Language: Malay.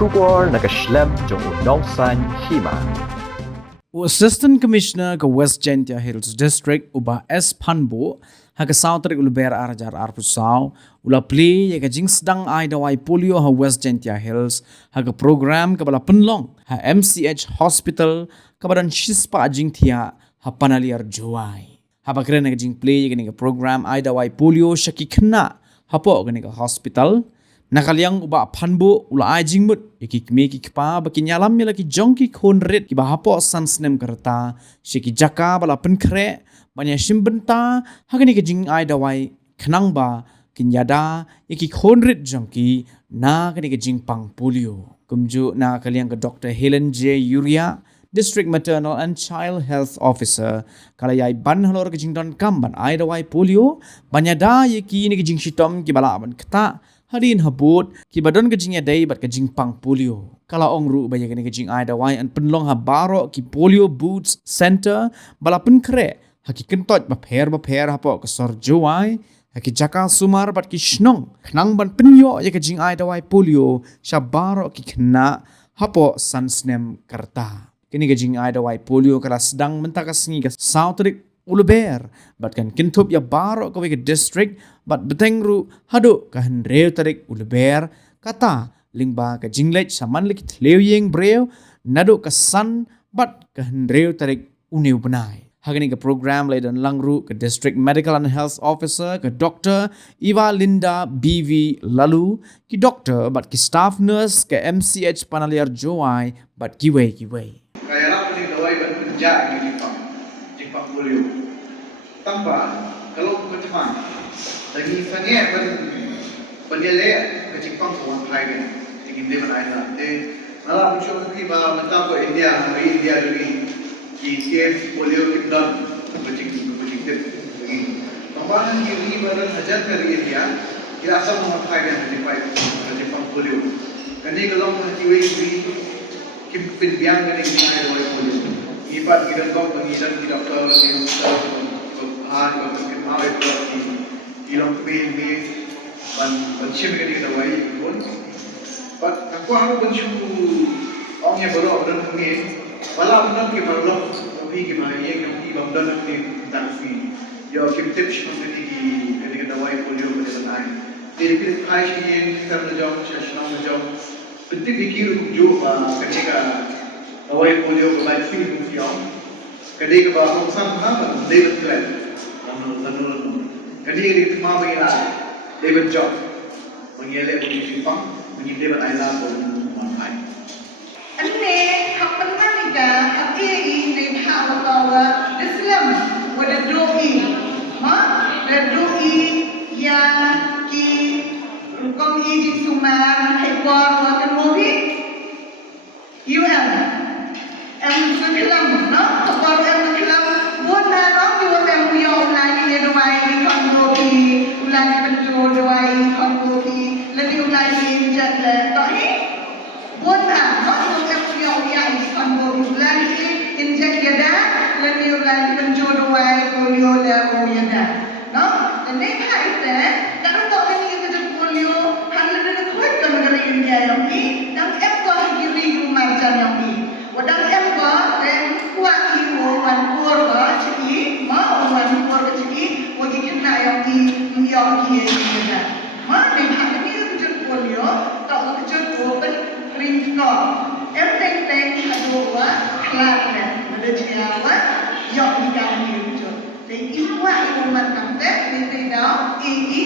Shubor nakaslem jong unongsan Hima. Assistant Commissioner ke West Gentia Hills District uba S Phanbuh ha South ulber arajar arpusau ula play ya jing sedang Dawai Polio ha West Gentia Hills ha program ke bala penlong ha MCH Hospital ke badan shispa jing thia ha panaliar Dawai ha bakren jing play ya program Dawai Polio shaki khna ha po hospital nakaliang uba Phanbuh ula jing mut ki Kmie ki Kaba baki nyalam mila ki Jong ki Khun rit ki bahapo sansnem kerta shiki jaka bala penkre banya shimbenta hagani ki jing Dawai khnang ba ki Ïada ki Khun rit Jong ki na kani ki Jingpang Polio kumju na kaliang ke Dr. Helen J. Yuria District Maternal and Child Health Officer kalayai ban halor ke jing don kamban Dawai Polio banyada ki ni ki jing shitom ki bala ban kata Hadin habut ki badon ke jing yadai bat ke Jingpang Polio. Kala ongru baya ke jing Dawai an penlong ha baro ki Polio Boots Center bala penkre ha ki kentot bapher ha po ke sor Dawai ha ki jaka sumar bat ki shnong khnang ban penyo ya ke jing Dawai Polio sha baro ki khna ha po sansnem karta. Kini ke jing Dawai Polio kala sedang mentakas ni ke South Ulber bat kan Kyntu ya baro ke district bat betengru hadu kan reu tarik Ulber kata lingba ke jinglet saman lek tleyeng breu nadu ke san bat kan reu tarik uniu benai hagani ke program ladan langru ke district medical and health officer ke Dr. Eva Linda BV lalu ki doktor bat ki staff nurse ke MCH panaliar Dawai bat kiwe kaya nak ni Dawai ban penjak ni Jingpang Polio tanpa kalau macam lagi sangat penjele ke Jingpang tuan Thai kan ingin dia berada malah muncul lagi bahawa mentah ke India lagi ICF Polio kita berjingkip lagi tambahan ini badan hajar dari India kita asal tuan Thai kan Jingpang Polio kini kalau kiwe kimpin biang kini Dawai Polio ibat kita kau pengiran kita kau han và cái máu ấy thì lòng bên bằng chiêm cái gì Dawai pun, but aku aku pun orang yang baru orang mungkin, malah orang yang baru orang yang mana yang bang dan ni tak fi, ya kita tips macam ni cái Dawai Polio macam mana, jadi kita khai yang kita menjawab, saya menjawab, penting fikir jo ketika Dawai Polio berbaik film film, ketika bahawa sama dia betul. Jadi ini cuma mengira David Jong mengira di Jingpang mengira David Ïada pun mampai. Ini hak penting juga hak ini di hak bahwa Islam ada doi, ada doi yang ki rukun ini cuma hekbar dan mobil, UN, Islam, hekbar Islam, bukan orang yang punya Dawai Phanbuh ulai penjual Dawai Phanbuh lebih ulai jalan tak ni buatlah nak yang yang Phanbuh ulai injek Ïada lebih ulai penjual Dawai Polio dan Ïada no dan ni hai tak tahu ni kita Polio hal lebih kuat kan dari India yang ni dan ekor kiri rumah yang ni wadang ekor dan kuat ibu wan kur ciri mau wan kur ciri wajib kena yang di yang dia ni mana hak ni kerja Polio tak kerja open ring kau everything ada kelas ada jiwa yang di dalam itu jadi ibu macam tu ni tahu ini